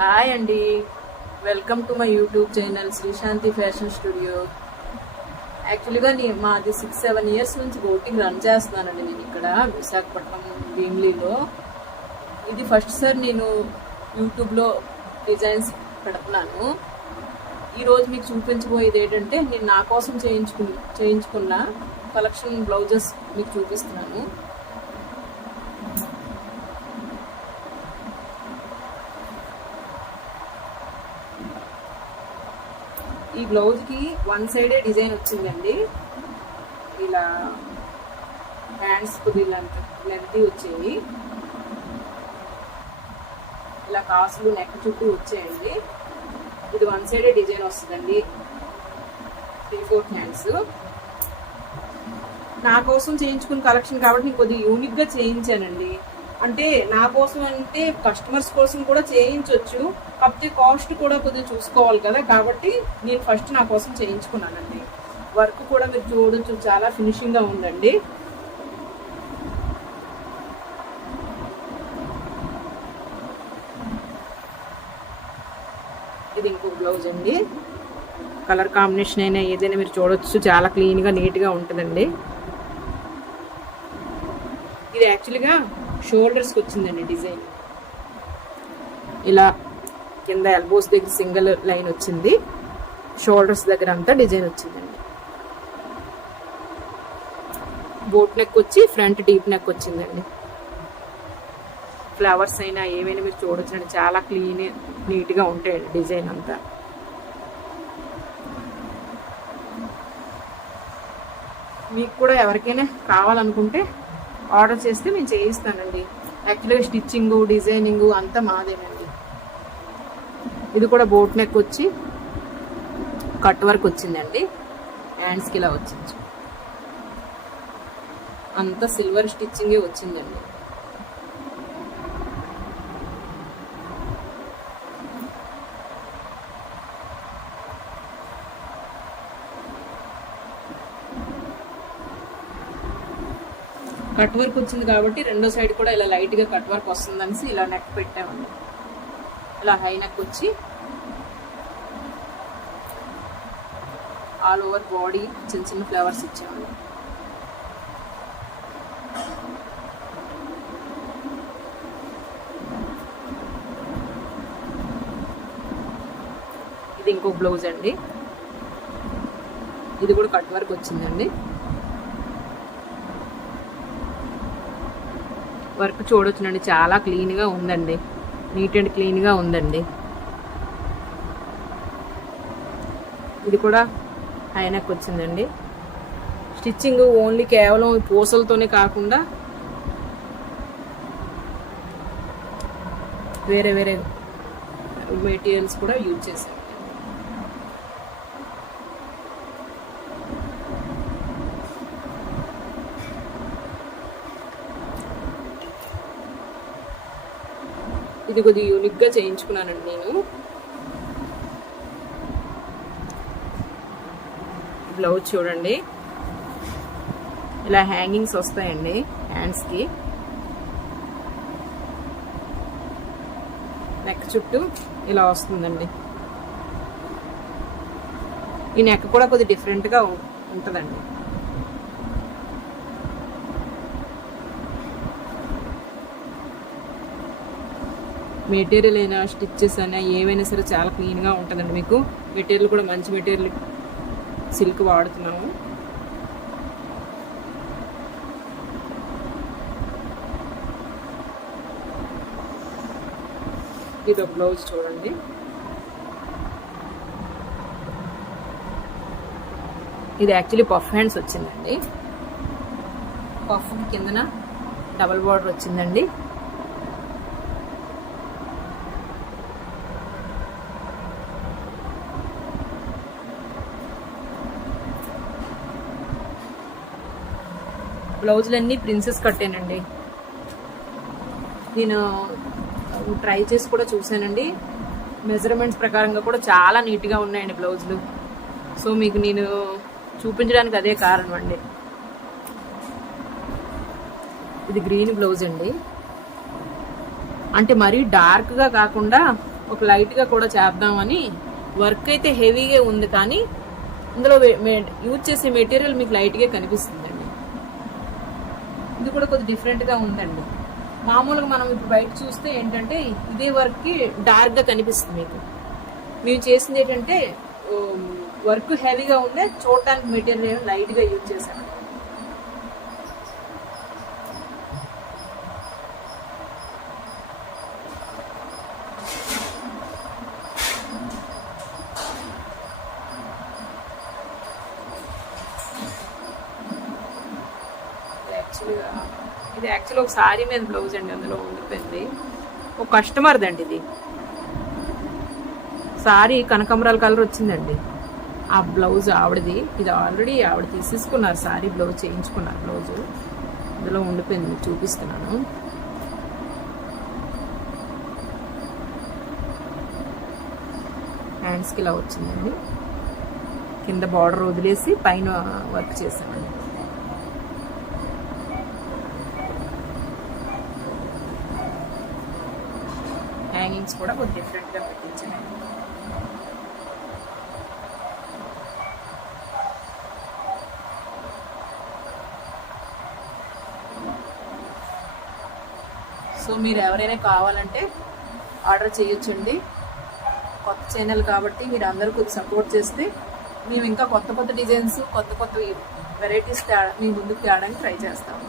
Hi అండి, welcome to my YouTube channel Srishanti fashion studio. యాక్చువల్గా మాది 6-7 ఇయర్స్ నుంచి బోటింగ్ రన్ చేస్తున్నానండి. నేను ఇక్కడ విశాఖపట్నం భీమ్లీలో. ఇది ఫస్ట్ సార్ నేను యూట్యూబ్లో డిజైన్స్ పెడుతున్నాను. ఈరోజు మీకు చూపించబోయేది ఏంటంటే నేను నా కోసం చేయించుకున్న కలెక్షన్ బ్లౌజెస్ మీకు చూపిస్తున్నాను. ఈ బ్లౌజ్కి వన్ సైడే డిజైన్ వచ్చిందండి. ఇలా హ్యాండ్స్ కొద్దిగా లెంతీ వచ్చాయి. ఇలా కాసులు నెక్ చుట్టూ వచ్చాయండి. ఇది వన్ సైడే డిజైన్ వస్తుందండి. 3/4 హ్యాండ్స్. నా కోసం చేయించుకున్న కలెక్షన్ కాబట్టి నేను కొద్దిగా యూనిక్గా చేయించానండి. అంటే నా కోసం అంటే కస్టమర్స్ కోసం కూడా చేయించవచ్చు, కాకపోతే కాస్ట్ కూడా కొద్దిగా చూసుకోవాలి కదా. కాబట్టి నేను ఫస్ట్ నా కోసం చేయించుకున్నానండి. వర్క్ కూడా మీరు చూడొచ్చు, చాలా ఫినిషింగ్గా ఉందండి. ఇది ఇంకో బ్లౌజ్ అండి. కలర్ కాంబినేషన్ అయినా ఏదైనా మీరు చూడొచ్చు, చాలా క్లీన్గా నీట్గా ఉంటుందండి. ఇది యాక్చువల్గా షోల్డర్స్కి వచ్చిందండి డిజైన్. ఇలా కింద ఎల్బోస్ దగ్గర సింగిల్ లైన్ వచ్చింది, షోల్డర్స్ దగ్గర అంతా డిజైన్ వచ్చిందండి. బోట్ నెక్ వచ్చి ఫ్రంట్ డీప్ నెక్ వచ్చిందండి. ఫ్లవర్స్ అయినా ఏమైనా మీరు చూడొచ్చండి, చాలా క్లీన్ నీట్గా ఉంటాయండి డిజైన్ అంతా. మీకు కూడా ఎవరికైనా కావాలనుకుంటే ఆర్డర్ చేస్తే నేను చేయిస్తానండి. యాక్చువల్గా స్టిచ్చింగ్ డిజైనింగ్ అంతా మాదేనండి. ఇది కూడా బోట్ నెక్ వచ్చి కట్ వర్క్ వచ్చిందండి. హ్యాండ్స్కి ఇలా వచ్చింది, అంతా సిల్వర్ స్టిచ్చింగే వచ్చిందండి. కట్ వర్క్ వచ్చింది కాబట్టి రెండో సైడ్ కూడా ఇలా లైట్గా కట్ వర్క్ వస్తుందనేసి ఇలా నెక్ పెట్టామండి. ఇలా హై నెక్ వచ్చి ఆల్ ఓవర్ బాడీ చిన్న చిన్న ఫ్లవర్స్ ఇచ్చామండి. ఇది ఇంకో బ్లౌజ్ అండి. ఇది కూడా కట్ వర్క్ వచ్చిందండి. వర్క్ చూడొచ్చునండి, చాలా క్లీన్గా ఉందండి, నీట్ అండ్ క్లీన్గా ఉందండి. ఇది కూడా హై నెక్ వచ్చిందండి. స్టిచ్చింగ్ ఓన్లీ కేవలం పూసలతోనే కాకుండా వేరే వేరే మెటీరియల్స్ కూడా యూజ్ చేశారు. ఇది కొద్దిగా యూనిక్గా చేయించుకున్నానండి నేను. బ్లౌజ్ చూడండి, ఇలా హ్యాంగింగ్స్ వస్తాయండి హ్యాండ్స్కి. నెక్ చుట్టూ ఇలా వస్తుందండి. ఈ నెక్ కూడా కొద్దిగా డిఫరెంట్గా ఉంటుందండి. మెటీరియల్ అయినా స్టిచ్చెస్ అయినా ఏవైనా సరే చాలా క్లీన్గా ఉంటుందండి. మీకు మెటీరియల్ కూడా మంచి మెటీరియల్ సిల్క్ వాడుతున్నాము. ఇది ఒక బ్లౌజ్ చూడండి. ఇది యాక్చువల్లీ పఫ్ హ్యాండ్స్ వచ్చిందండి. పఫ్ కిందన డబల్ బార్డర్ వచ్చిందండి. బ్లౌజులన్నీ ప్రిన్సెస్ కట్టేనండి. నేను ట్రై చేసి కూడా చూశానండి. మెజర్మెంట్స్ ప్రకారంగా కూడా చాలా నీట్గా ఉన్నాయండి బ్లౌజులు. సో మీకు నేను చూపించడానికి అదే కారణం అండి. ఇది గ్రీన్ బ్లౌజ్ అండి. అంటే మరీ డార్క్గా కాకుండా ఒక లైట్గా కూడా చేద్దామని. వర్క్ అయితే హెవీగా ఉంది, కానీ ఇందులో యూజ్ చేసే మెటీరియల్ మీకు లైట్గా కనిపిస్తుందండి. ఇది కూడా కొద్దిగా డిఫరెంట్గా ఉందండి. మామూలుగా మనం ఇప్పుడు బయట చూస్తే ఏంటంటే ఇదే వర్క్కి డార్క్గా కనిపిస్తుంది మీకు. మేము చేసింది ఏంటంటే వర్క్ హెవీగా ఉండే, చూడటానికి మెటీరియల్ లైట్గా యూజ్ చేశాను. ఇది యాక్చువల్గా ఒక సారీ మీద బ్లౌజ్ అండి, అందులో ఉండిపోయింది. ఒక కస్టమర్ది అండి ఇది. సారీ కనకాంబరాల కలర్ వచ్చిందండి, ఆ బ్లౌజ్ ఆవిడది. ఇది ఆల్రెడీ ఆవిడ తీసేసుకున్నారు, సారీ బ్లౌజ్ చేయించుకున్నారు. బ్లౌజు ఇందులో ఉండిపోయింది, మీకు చూపిస్తున్నాను. హ్యాండ్స్కి ఇలా వచ్చిందండి, కింద బార్డర్ వదిలేసి పైన వర్క్ చేసామండి. హ్యాంగింగ్స్ కూడా కొంచెం డిఫరెంట్గా పెట్టించాను. సో మీరు ఎవరైనా కావాలంటే ఆర్డర్ చేయొచ్చండి. కొత్త ఛానల్ కాబట్టి మీరు అందరూ కొద్దిగా సపోర్ట్ చేస్తే మేము ఇంకా కొత్త కొత్త డిజైన్స్, కొత్త కొత్త వెరైటీస్ మీ ముందుకు తేవడానికి ట్రై చేస్తాము.